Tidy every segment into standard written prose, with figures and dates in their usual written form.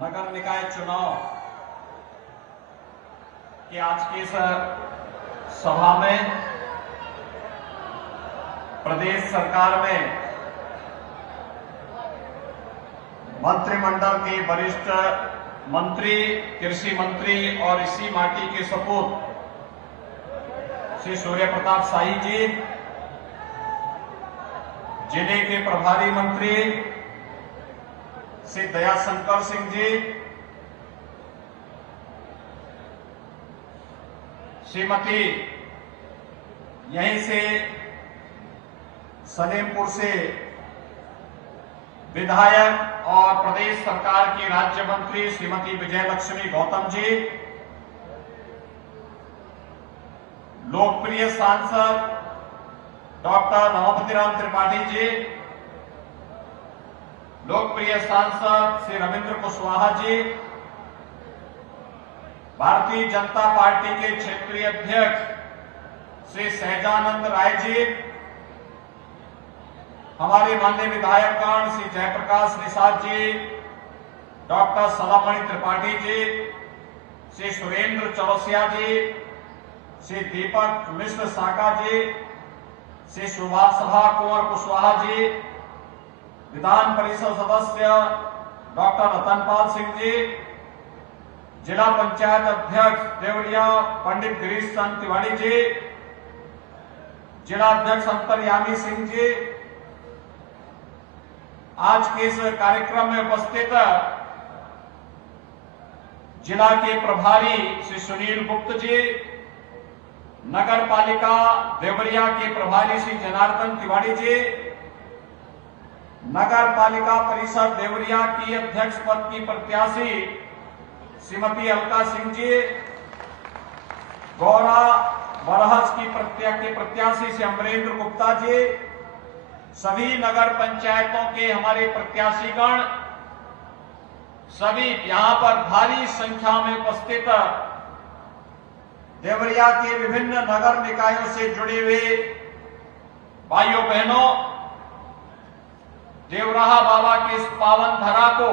नगर निकाय चुनाव की आज की इस सभा में प्रदेश सरकार में मंत्रिमंडल के वरिष्ठ मंत्री, कृषि मंत्री और इसी माटी के सपूत श्री सूर्य प्रताप शाही जी, जिले के प्रभारी मंत्री श्री दयाशंकर सिंह जी, श्रीमती यहीं से सलेमपुर से विधायक और प्रदेश सरकार की राज्य मंत्री श्रीमती विजयलक्ष्मी गौतम जी, लोकप्रिय सांसद डॉक्टर नवपति राम त्रिपाठी जी, लोकप्रिय सांसद श्री रविंद्र कुशवाहा जी, भारतीय जनता पार्टी के क्षेत्रीय अध्यक्ष श्री सहजानंद राय जी, हमारे माननीय विधायकगण श्री जयप्रकाश निषाद जी, डॉक्टर सलामणि त्रिपाठी जी, श्री सुरेंद्र चौरसिया जी, श्री दीपक मिश्र साका जी, श्री सुभाषा कुंवर कुशवाहा जी, विधान परिषद सदस्य डॉक्टर रतनपाल सिंह जी, जिला पंचायत अध्यक्ष देवरिया पंडित गिरीश चंद तिवारी जी, जिला अध्यक्ष अंतर्यामी सिंह जी, आज के इस कार्यक्रम में उपस्थित जिला के प्रभारी श्री सुनील गुप्त जी, नगर पालिका देवरिया के प्रभारी श्री जनार्दन तिवारी जी, नगर पालिका परिषद देवरिया की अध्यक्ष पद की प्रत्याशी श्रीमती अलका सिंह जी, गौरा बरहज की प्रत्याशी श्री अमरेंद्र गुप्ता जी, सभी नगर पंचायतों के हमारे प्रत्याशीगण, सभी यहां पर भारी संख्या में उपस्थित देवरिया के विभिन्न नगर निकायों से जुड़े हुए भाइयों बहनों, देवराहा बाबा की इस पावन धरा को,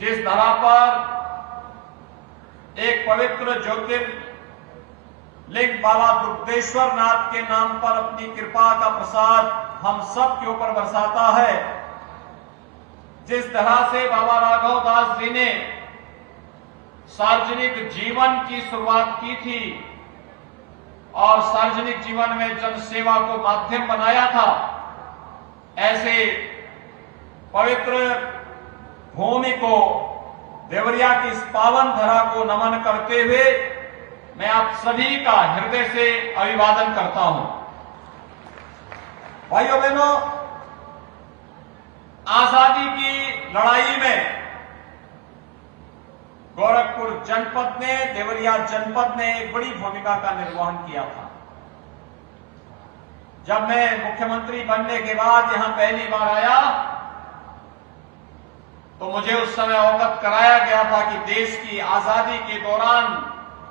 जिस धरा पर एक पवित्र ज्योतिर्लिंग बाबा दुग्धेश्वर नाथ के नाम पर अपनी कृपा का प्रसाद हम सब के ऊपर बरसाता है, जिस तरह से बाबा राघव दास जी ने सार्वजनिक जीवन की शुरुआत की थी और सार्वजनिक जीवन में जन सेवा को माध्यम बनाया था, ऐसे पवित्र भूमि को, देवरिया की इस पावन धरा को नमन करते हुए मैं आप सभी का हृदय से अभिवादन करता हूं। भाइयों बहनों, आजादी की लड़ाई में गोरखपुर जनपद ने, देवरिया जनपद ने एक बड़ी भूमिका का निर्वहन किया था। जब मैं मुख्यमंत्री बनने के बाद यहां पहली बार आया तो मुझे उस समय अवगत कराया गया था कि देश की आजादी के दौरान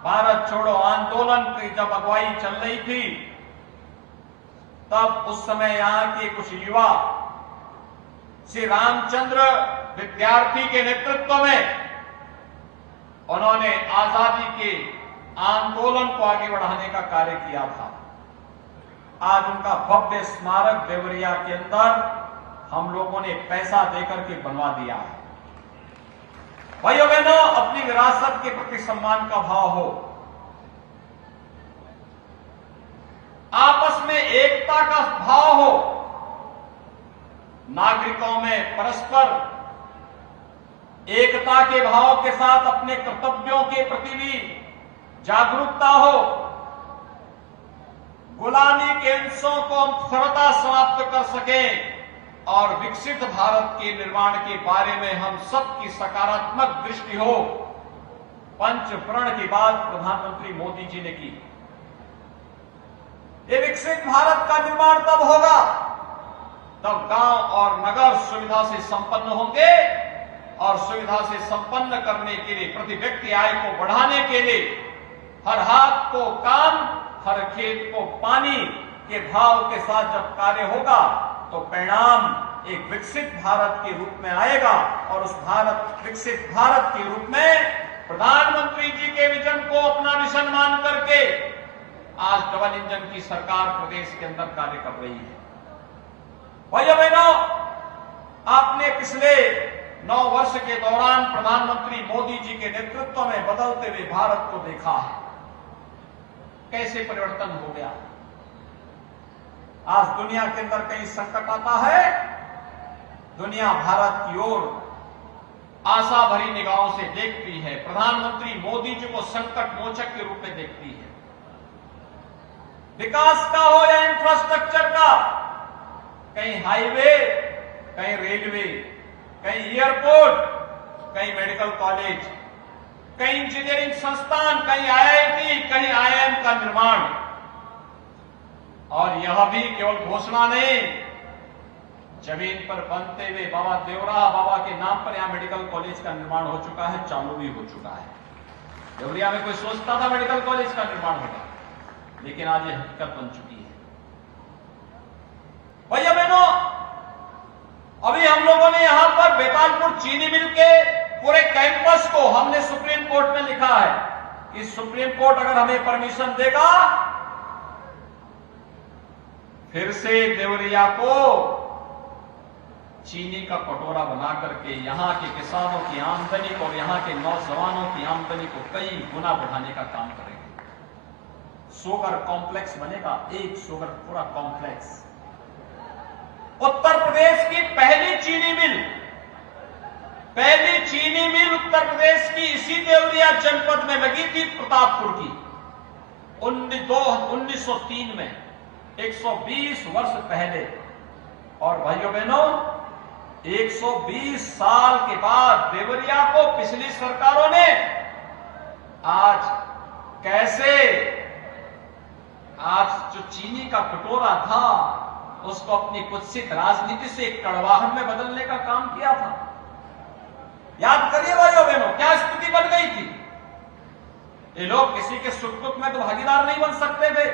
भारत छोड़ो आंदोलन की जब अगुवाई चल रही थी, तब उस समय यहां के कुछ युवा श्री रामचंद्र विद्यार्थी के नेतृत्व में उन्होंने आजादी के आंदोलन को आगे बढ़ाने का कार्य किया था। आज उनका भव्य स्मारक देवरिया के अंदर हम लोगों ने पैसा देकर के बनवा दिया है। भाइयों बहनों, अपनी विरासत के प्रति सम्मान का भाव हो, आपस में एकता का भाव हो, नागरिकों में परस्पर एकता के भाव के साथ अपने कर्तव्यों के प्रति भी जागरूकता हो, गुलामी के अंशों को हम सर्वदा समाप्त कर सकें और विकसित भारत के निर्माण के बारे में हम सबकी सकारात्मक दृष्टि हो। पंचप्रण की बात प्रधानमंत्री मोदी जी ने की। ये विकसित भारत का निर्माण तब होगा तब गांव और नगर सुविधा से संपन्न होंगे और सुविधा से संपन्न करने के लिए, प्रति व्यक्ति आय को बढ़ाने के लिए, हर हाथ को काम, हर खेत को पानी के भाव के साथ जब कार्य होगा तो परिणाम एक विकसित भारत के रूप में आएगा और उस विकसित भारत के रूप में प्रधानमंत्री जी के विजन को अपना मिशन मान करके आज डबल इंजन की सरकार प्रदेश के अंदर कार्य कर रही है। भाइयों बहनों, आपने पिछले 9 वर्ष के दौरान प्रधानमंत्री मोदी जी के नेतृत्व में बदलते हुए भारत को देखा है, कैसे परिवर्तन हो गया। आज दुनिया के अंदर कहीं संकट आता है, दुनिया भारत की ओर आशा भरी निगाहों से देखती है, प्रधानमंत्री मोदी जी को संकट मोचक के रूप में देखती है। विकास का हो या इंफ्रास्ट्रक्चर का, कहीं हाईवे, कहीं रेलवे, कहीं एयरपोर्ट, कहीं मेडिकल कॉलेज, कहीं इंजीनियरिंग संस्थान, कहीं आईआईटी, कहीं आईआईएम का निर्माण। और यह भी केवल घोषणा नहीं, जमीन पर बनते हुए बाबा देवरा बाबा के नाम पर यहां मेडिकल कॉलेज का निर्माण हो चुका है, चालू भी हो चुका है। देवरिया में कोई सोचता था मेडिकल कॉलेज का निर्माण होगा, लेकिन आज यह हकीकत बन चुकी है। भैया बहनों, अभी हम लोगों ने यहां पर बेतालपुर चीनी मिल के पूरे कैंपस को हमने सुप्रीम कोर्ट में लिखा है कि सुप्रीम कोर्ट अगर हमें परमिशन देगा, फिर से देवरिया को चीनी का कटोरा बना करके यहां के किसानों की आमदनी को और यहां के नौजवानों की आमदनी को कई गुना बढ़ाने का काम करेंगे। शुगर कॉम्प्लेक्स बनेगा, एक शुगर पूरा कॉम्प्लेक्स। उत्तर प्रदेश की पहली चीनी मिल उत्तर प्रदेश की इसी देवरिया जनपद में लगी थी, प्रतापपुर की, 1903 में, 120 वर्ष पहले। और भाइयों बहनों, 120 साल के बाद देवरिया को पिछली सरकारों ने आज कैसे, आज जो चीनी का कटोरा था उसको अपनी कुत्सित राजनीति से कड़वाहट में बदलने का काम किया था। याद करिए भाइयों बहनों, क्या स्थिति बन गई थी। ये लोग किसी के सुख दुख में तो भागीदार नहीं बन सकते थे।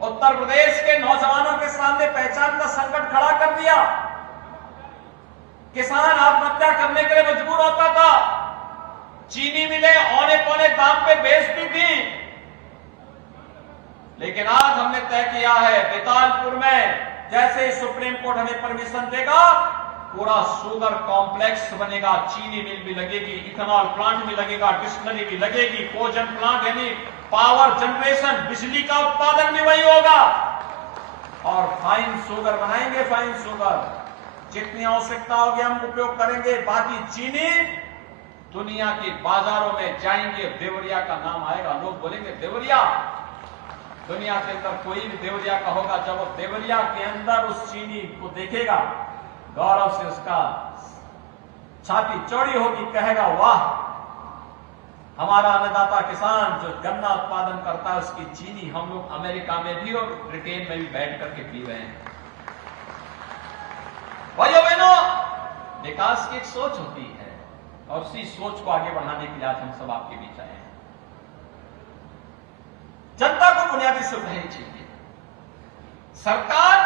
उत्तर प्रदेश के नौजवानों के सामने पहचान का संकट खड़ा कर दिया। किसान आत्महत्या करने के लिए मजबूर होता था, चीनी मिलें औने पौने दाम पे बेचती थी। लेकिन आज हमने तय किया है, बेतालपुर में जैसे सुप्रीम कोर्ट हमें परमिशन देगा, पूरा शुगर कॉम्प्लेक्स बनेगा, चीनी मिल भी लगेगी, इथेनॉल प्लांट भी लगेगा, डिस्टिलरी भी लगेगी, कोजन प्लांट यानी पावर जनरेशन, बिजली का उत्पादन भी वही होगा। और फाइन शुगर बनाएंगे, फाइन शुगर जितनी आवश्यकता होगी हम उपयोग करेंगे। बाकी चीनी दुनिया के बाजारों में जाएंगे, देवरिया का नाम आएगा, लोग बोलेंगे देवरिया। दुनिया के अंदर कोई भी देवरिया का होगा, जब वो देवरिया के अंदर उस चीनी को देखेगा, गौरव से उसका छाती चौड़ी होगी, कहेगा वाह, हमारा अन्नदाता किसान जो गन्ना उत्पादन करता है उसकी चीनी हम लोग अमेरिका में भी और ब्रिटेन में भी बैठ करके पी रहे हैं। भाइयों बहनों, विकास की एक सोच होती है और उसी सोच को आगे बढ़ाने के लिए आज हम सब आपके बीच आए हैं। जनता को बुनियादी सुविधाएं चाहिए। सरकार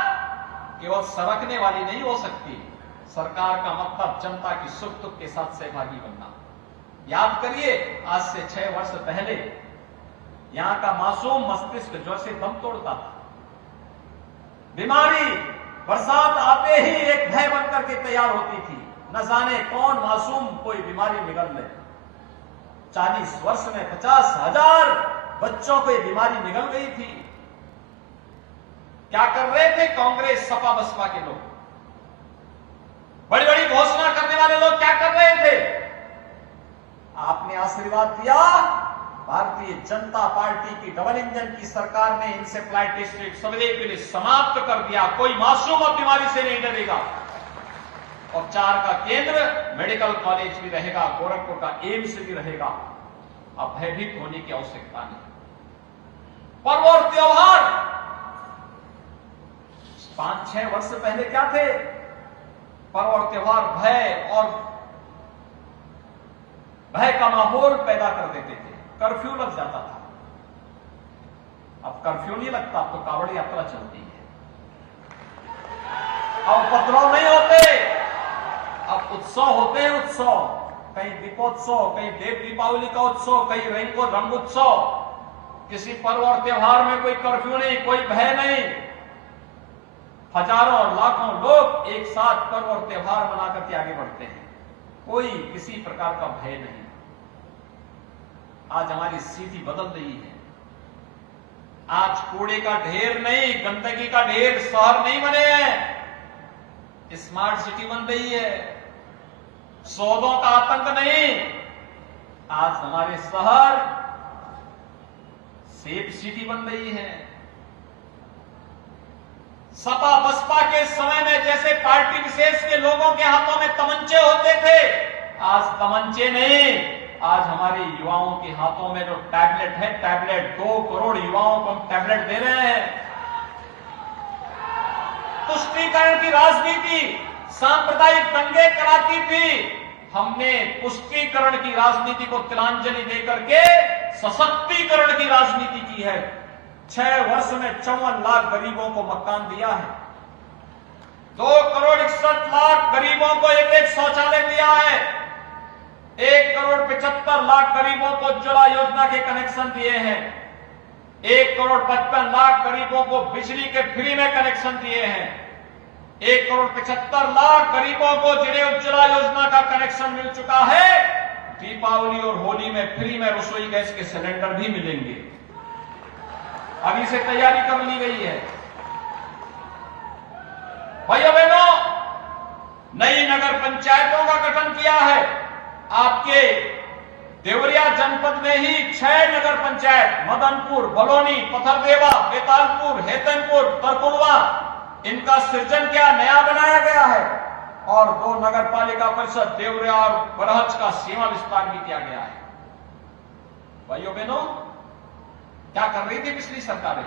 केवल सरकने वाली नहीं हो सकती। सरकार का मतलब जनता की सुख दुख के साथ सहभागी बनना। याद करिए, आज से 6 वर्ष पहले यहां का मासूम मस्तिष्क जो से दम तोड़ता था। बीमारी बरसात आते ही एक भय बनकर के तैयार होती थी, न जाने कौन मासूम कोई बीमारी निगल ले। 40 वर्ष में 50,000 बच्चों को ये बीमारी निगल गई थी। क्या कर रहे थे कांग्रेस सपा बसपा के लोग? बड़ी बड़ी घोषणा करने वाले लोग क्या कर रहे थे? आपने आशीर्वाद दिया, भारतीय जनता पार्टी की डबल इंजन की सरकार ने इंसेफ्लाइटिस सवेरे के लिए समाप्त कर दिया। कोई मासूम और बीमारी से नहीं डरेगा। उपचार का केंद्र मेडिकल कॉलेज भी रहेगा, गोरखपुर का एम्स भी रहेगा। अब भयभीत होने की आवश्यकता नहीं। पर्व और त्योहार 5-6 वर्ष पहले क्या थे? पर्व और त्योहार भय का माहौल पैदा कर देते थे। कर्फ्यू लग जाता था। अब कर्फ्यू नहीं लगता, अब तो कावड़ यात्रा चलती है। अब उपद्रव नहीं होते, अब उत्सव होते हैं। उत्सव, कहीं दीपोत्सव, कहीं देव दीपावली का उत्सव, कहीं रंग उत्सव। किसी पर्व और त्योहार में कोई कर्फ्यू नहीं, कोई भय नहीं। हजारों और लाखों लोग एक साथ पर्व और त्योहार मनाकर के आगे बढ़ते हैं, कोई किसी प्रकार का भय नहीं। आज हमारी स्थिति बदल रही है। आज कूड़े का ढेर नहीं, गंदगी का ढेर शहर नहीं बने हैं, स्मार्ट सिटी बन रही है। सौदों का आतंक नहीं, आज हमारे शहर सेफ सिटी बन रही है। सपा बसपा के समय में जैसे पार्टी विशेष के लोगों के हाथों में तमंचे होते थे, आज तमंचे नहीं, आज हमारे युवाओं के हाथों में जो टैबलेट है, टैबलेट 2 करोड़ युवाओं को हम टैबलेट दे रहे हैं। तुष्टीकरण की राजनीति सांप्रदायिक दंगे कराती थी, हमने पुष्टीकरण की राजनीति को तिलांजलि देकर के सशक्तिकरण की राजनीति की है। 6 वर्ष में 54 लाख गरीबों को मकान दिया है। 2 करोड़ 61 लाख गरीबों को एक शौचालय दिया है। 1 करोड़ 75 लाख गरीबों को उज्ज्वला योजना के कनेक्शन दिए हैं। 1 करोड़ 55 लाख गरीबों को बिजली के फ्री में कनेक्शन दिए हैं। 1 करोड़ 75 लाख गरीबों को जिन्हें उज्ज्वला योजना का कनेक्शन मिल चुका है, दीपावली और होली में फ्री में रसोई गैस के सिलेंडर भी मिलेंगे। अभी से तैयारी कर ली गई है। भाइयों बहनों, नई नगर पंचायतों का गठन किया है। आपके देवरिया जनपद में ही 6 नगर पंचायत, मदनपुर, बलौनी, पथरदेवा, बेतालपुर, हेतनपुर, तरकुलवा, इनका सृजन क्या नया बनाया गया है। और 2 नगर पालिका परिषद देवरिया और बरहज का सीमा विस्तार भी किया गया है। भाइयों बहनों, क्या कर रही थी पिछली सरकारें?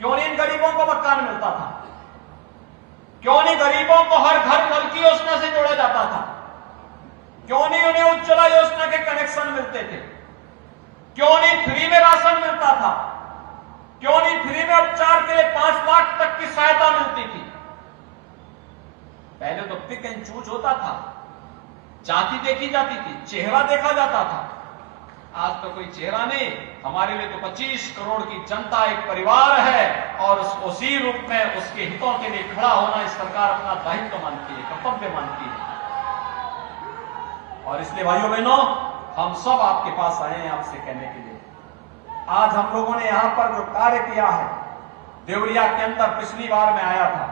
क्यों नहीं इन गरीबों को मकान मिलता था? क्यों नहीं गरीबों को हर घर नल की योजना से जोड़ा जाता था? क्यों नहीं उन्हें उज्ज्वला योजना के कनेक्शन मिलते थे? क्यों नहीं फ्री में राशन मिलता था? क्यों नहीं फ्री में उपचार के लिए 5 लाख तक की सहायता मिलती थी? पहले तो पिक एंड चूज होता था, जाति देखी जाती थी, चेहरा देखा जाता था। आज तो कोई चेहरा नहीं, हमारे लिए तो 25 करोड़ की जनता एक परिवार है और उसी रूप में उसके हितों के लिए खड़ा होना इस सरकार अपना दायित्व मानती है, कर्तव्य मानती है। और इसलिए भाइयों बहनों, हम सब आपके पास आए हैं आपसे कहने के लिए, आज हम लोगों ने यहां पर जो कार्य किया है, देवरिया के अंदर पिछली बार मैं आया था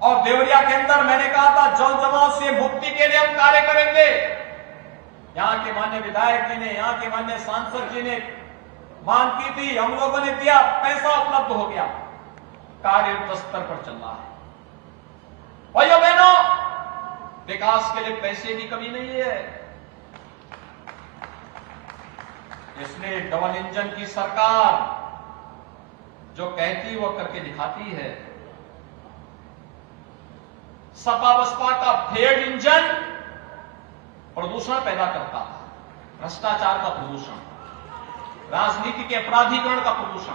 और देवरिया के अंदर मैंने कहा था जल जमाव से मुक्ति के लिए हम कार्य करेंगे। यहां के माननीय विधायक जी ने, यहां के माननीय सांसद जी ने मांग की थी, हम लोगों ने दिया, पैसा उपलब्ध हो गया, कार्य युद्ध स्तर पर चल रहा है। भाइयों बहनों, विकास के लिए पैसे की कमी नहीं है। इसलिए डबल इंजन की सरकार जो कहती वो करके दिखाती है। सपा बसपा का फेड इंजन प्रदूषण पैदा करता है, भ्रष्टाचार का प्रदूषण, राजनीति के अपराधीकरण का प्रदूषण,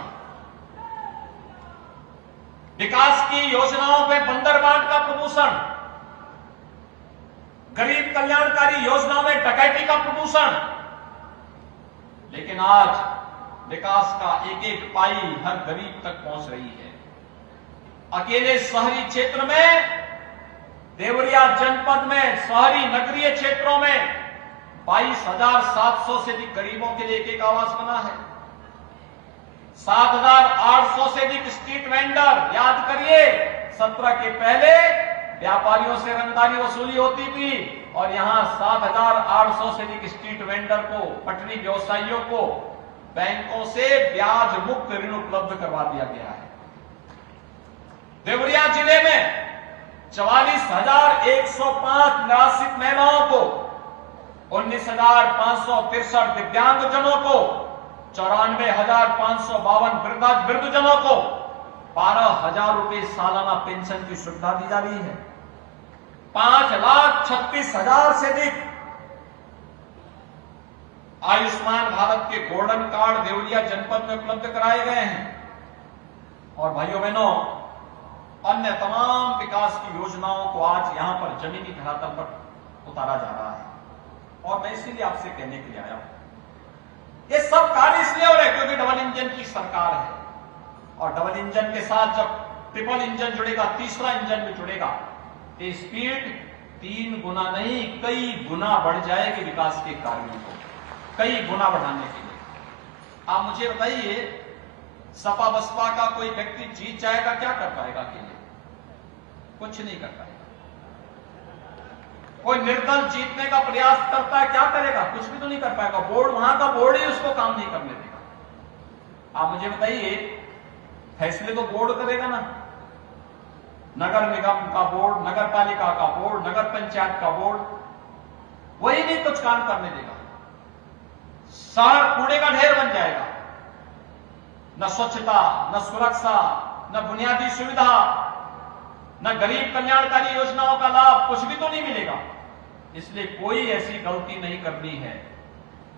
विकास की योजनाओं पे बंदरबांट का प्रदूषण, गरीब कल्याणकारी योजनाओं में डकैती का प्रदूषण। लेकिन आज विकास का एक एक पाई हर गरीब तक पहुंच रही है। अकेले शहरी क्षेत्र में, देवरिया जनपद में, शहरी नगरीय क्षेत्रों में 22,700 से अधिक गरीबों के लिए एक आवास बना है। 7,800 से अधिक स्ट्रीट वेंडर, याद करिए 17 के पहले व्यापारियों से रंगदारी वसूली होती थी और यहां 7,800 से अधिक स्ट्रीट वेंडर को, पटरी व्यवसायियों को बैंकों से ब्याज मुक्त ऋण उपलब्ध करवा दिया गया है। देवरिया जिले में 44,105 निराश्रित महिलाओं को, 19,563 दिव्यांगजनों को, 94,552 वृद्धजनों को 12,000 रुपए सालाना पेंशन की सुविधा दी जा रही है। 5,36,000 से अधिक आयुष्मान भारत के गोल्डन कार्ड देवरिया जनपद में उपलब्ध कराए गए हैं। और भाइयों बहनों, अन्य तमाम विकास की योजनाओं को आज यहां पर जमीनी धरातल पर उतारा जा रहा है। और मैं इसीलिए आपसे कहने के लिए आया हूं, ये सब कार्य इसलिए हो रहे हैं क्योंकि डबल इंजन की सरकार है, और डबल इंजन के साथ जब ट्रिपल इंजन जुड़ेगा, तीसरा इंजन भी जुड़ेगा, तो स्पीड 3 गुना नहीं कई गुना बढ़ जाएगी विकास के कार्यों को कई गुना बढ़ाने के लिए। आप मुझे बताइए, सपा बसपा का कोई व्यक्ति जीत जाएगा, क्या कर पाएगा अकेले? कुछ नहीं कर पाएगा। कोई निर्दल जीतने का प्रयास करता है, क्या करेगा? कुछ भी तो नहीं कर पाएगा। बोर्ड, वहां का बोर्ड ही उसको काम नहीं करने देगा। आप मुझे बताइए, फैसले तो बोर्ड करेगा ना, नगर निगम का बोर्ड, नगर पालिका का बोर्ड, नगर पंचायत का बोर्ड, वही नहीं कुछ काम करने देगा। शहर कूड़े का ढेर बन जाएगा, न स्वच्छता, न सुरक्षा, न बुनियादी सुविधा, न गरीब कल्याणकारी योजनाओं का लाभ, कुछ भी तो नहीं मिलेगा। इसलिए कोई ऐसी गलती नहीं करनी है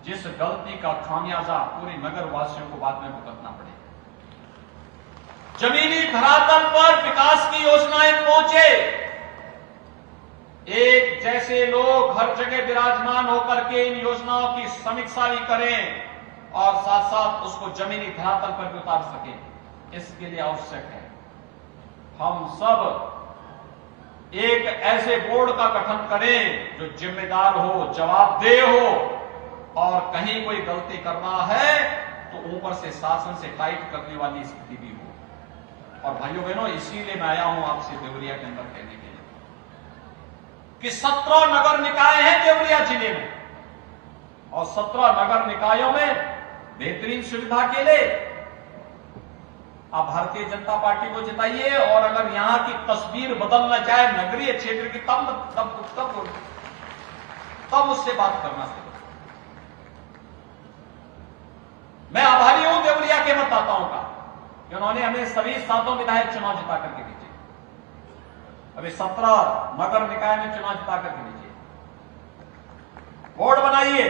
जिस गलती का खामियाजा पूरे नगर वासियों को बाद में भुगतना पड़े। जमीनी धरातल पर विकास की योजनाएं पहुंचे, एक जैसे लोग हर जगह विराजमान होकर के इन योजनाओं की समीक्षा भी करें और साथ साथ उसको जमीनी धरातल पर भी उतार सकें। इसके लिए आवश्यक है हम सब एक ऐसे बोर्ड का गठन करें जो जिम्मेदार हो, जवाबदेह हो, और कहीं कोई गलती कर रहा है तो ऊपर से शासन से टाइट करने वाली स्थिति भी हो। और भाइयों बहनों, इसीलिए मैं आया हूं आपसे देवरिया के अंदर कहने के लिए कि 17 नगर निकाय हैं देवरिया जिले में, और 17 नगर निकायों में बेहतरीन सुविधा के लिए आप भारतीय जनता पार्टी को जिताइए, और अगर यहां की तस्वीर बदल न जाए नगरीय क्षेत्र की, तब उससे बात करना चाहिए। मैं आभारी हूं देवरिया के मतदाताओं का कि उन्होंने हमें सभी 7 विधायक चुनाव जिता करके भेजे, अभी 17 नगर निकाय में चुनाव जिता करके भेजे। बोर्ड बनाइए,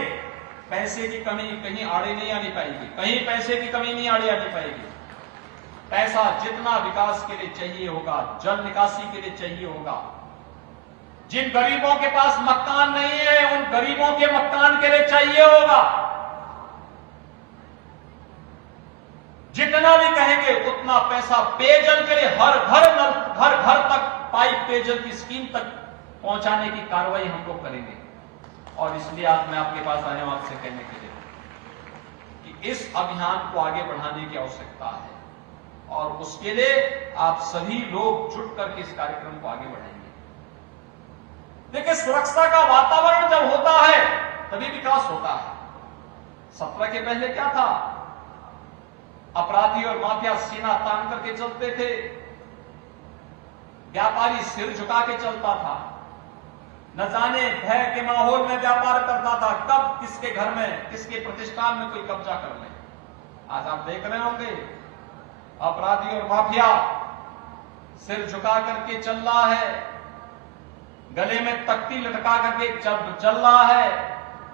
पैसे की कमी कहीं आड़े नहीं आनी पाएगी, कहीं पैसे की कमी नहीं आड़े आनी पाएगी। पैसा जितना विकास के लिए चाहिए होगा, जल निकासी के लिए चाहिए होगा, जिन गरीबों के पास मकान नहीं है उन गरीबों के मकान के लिए चाहिए होगा। जितना भी कहेंगे उतना पैसा पेयजल के लिए, हर घर तक पाइप पेयजल की स्कीम तक पहुंचाने की कार्रवाई हम लोग करेंगे। और इसलिए आज मैं आपके पास आया हूं आपसे कहने के लिए कि इस अभियान को आगे बढ़ाने की आवश्यकता है, और उसके लिए आप सभी लोग जुट करके इस कार्यक्रम को आगे बढ़ाएंगे। देखिए, सुरक्षा का वातावरण जब होता है तभी विकास होता है। 17 के पहले क्या था? अपराधी और माफिया सीना तान करके चलते थे, व्यापारी सिर झुका के चलता था, न जाने भय के माहौल में व्यापार करता था, कब किसके घर में, किसके प्रतिष्ठान में कोई कब्जा कर ले। आज आप देख रहे होंगे अपराधी और माफिया सिर झुका करके चल रहा है, गले में तख्ती लटका करके चल रहा है,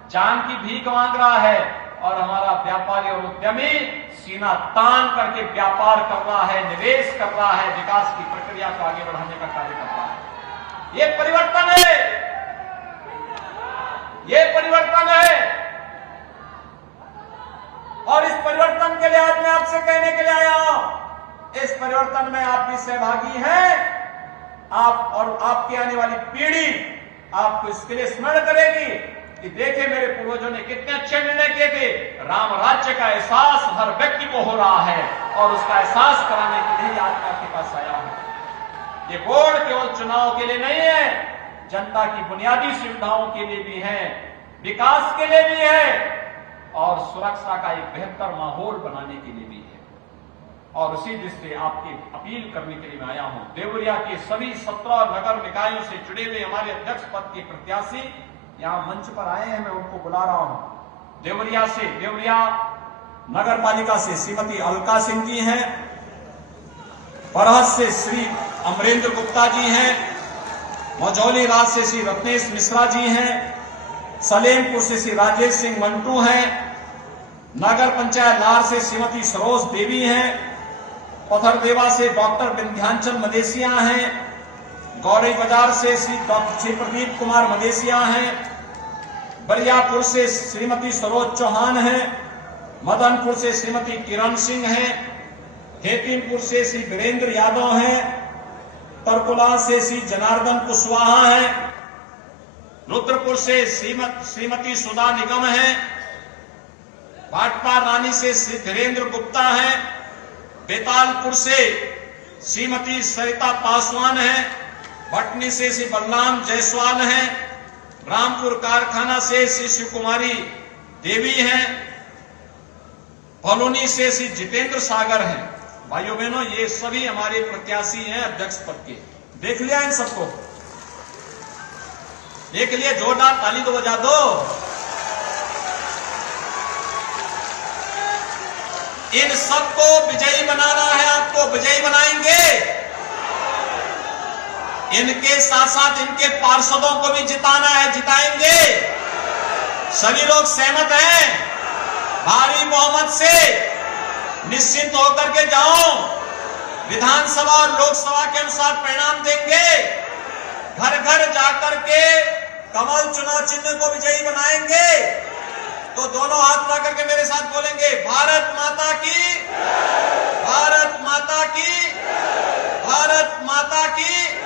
जान की भीख मांग रहा है, और हमारा व्यापारी और उद्यमी सीना तान करके व्यापार कर रहा है, निवेश कर रहा है, विकास की प्रक्रिया को आगे बढ़ाने का कार्य कर रहा है। ये परिवर्तन है, ये परिवर्तन है, और इस परिवर्तन के लिए आज मैं आपसे कहने के लिए आया हूं, इस परिवर्तन में आप भी सहभागी हैं। आप और आपकी आने वाली पीढ़ी आपको इसके लिए स्मरण करेगी कि देखे मेरे पूर्वजों ने कितने अच्छे निर्णय किए थे। राम राज्य का एहसास हर व्यक्ति को हो रहा है, और उसका एहसास कराने के लिए आज मैं आपके पास आया हूं। ये बोर्ड केवल चुनाव के लिए नहीं है, जनता की बुनियादी सुविधाओं के लिए भी है, विकास के लिए भी है, और सुरक्षा का एक बेहतर माहौल बनाने के लिए भी है। और उसी दृष्टि से आपकी अपील करने के लिए मैं आया हूं। देवरिया के सभी 17 नगर निकायों से जुड़े हुए हमारे अध्यक्ष पद के प्रत्याशी यहां मंच पर आए हैं, मैं उनको बुला रहा हूं। देवरिया नगर पालिका से श्रीमती अलका सिंह जी हैं, परहत से श्री अमरेंद्र गुप्ता जी हैं, मझौली राज से श्री रत्नेश मिश्रा जी हैं, सलेमपुर से श्री राजेश सिंह मंटू हैं, नगर पंचायत लार से श्रीमती सरोज देवी हैं, पथरदेवा से डॉक्टर विंध्यांचल मदेसिया हैं, गौरी बाजार से श्री प्रदीप कुमार मदेसिया हैं, बरियापुर से श्रीमती सरोज चौहान हैं, मदनपुर से श्रीमती किरण सिंह हैं, हेतिमपुर से श्री वीरेंद्र यादव हैं, तरकुला से श्री जनार्दन कुशवाहा हैं, रुद्रपुर से श्रीमती सुधा निगम हैं, भाटपा रानी से श्री धीरेन्द्र गुप्ता हैं, बेतालपुर से श्रीमती सरिता पासवान हैं, भटनी से श्री बलराम जायसवाल हैं, रामपुर कारखाना से श्री शिव कुमारी देवी हैं, भलूनी से श्री जितेंद्र सागर हैं। भाइयों बहनों, ये सभी हमारे प्रत्याशी हैं अध्यक्ष पद के। देख लिया इन सबको, देख लिया, जोरदार ताली तो बजा दो। इन सबको विजयी बनाना है, आपको विजयी बनाएंगे। इनके साथ साथ इनके पार्षदों को भी जिताना है, जिताएंगे। सभी लोग सहमत हैं? भारी बहुमत से निश्चिंत होकर के जाओ। विधानसभा और लोकसभा के अनुसार परिणाम देंगे। घर घर जाकर के कमल चुनाव चिन्ह को विजयी बनाएंगे। तो दोनों हाथ उठा करके मेरे साथ बोलेंगे, भारत माता की, भारत माता की, भारत माता की।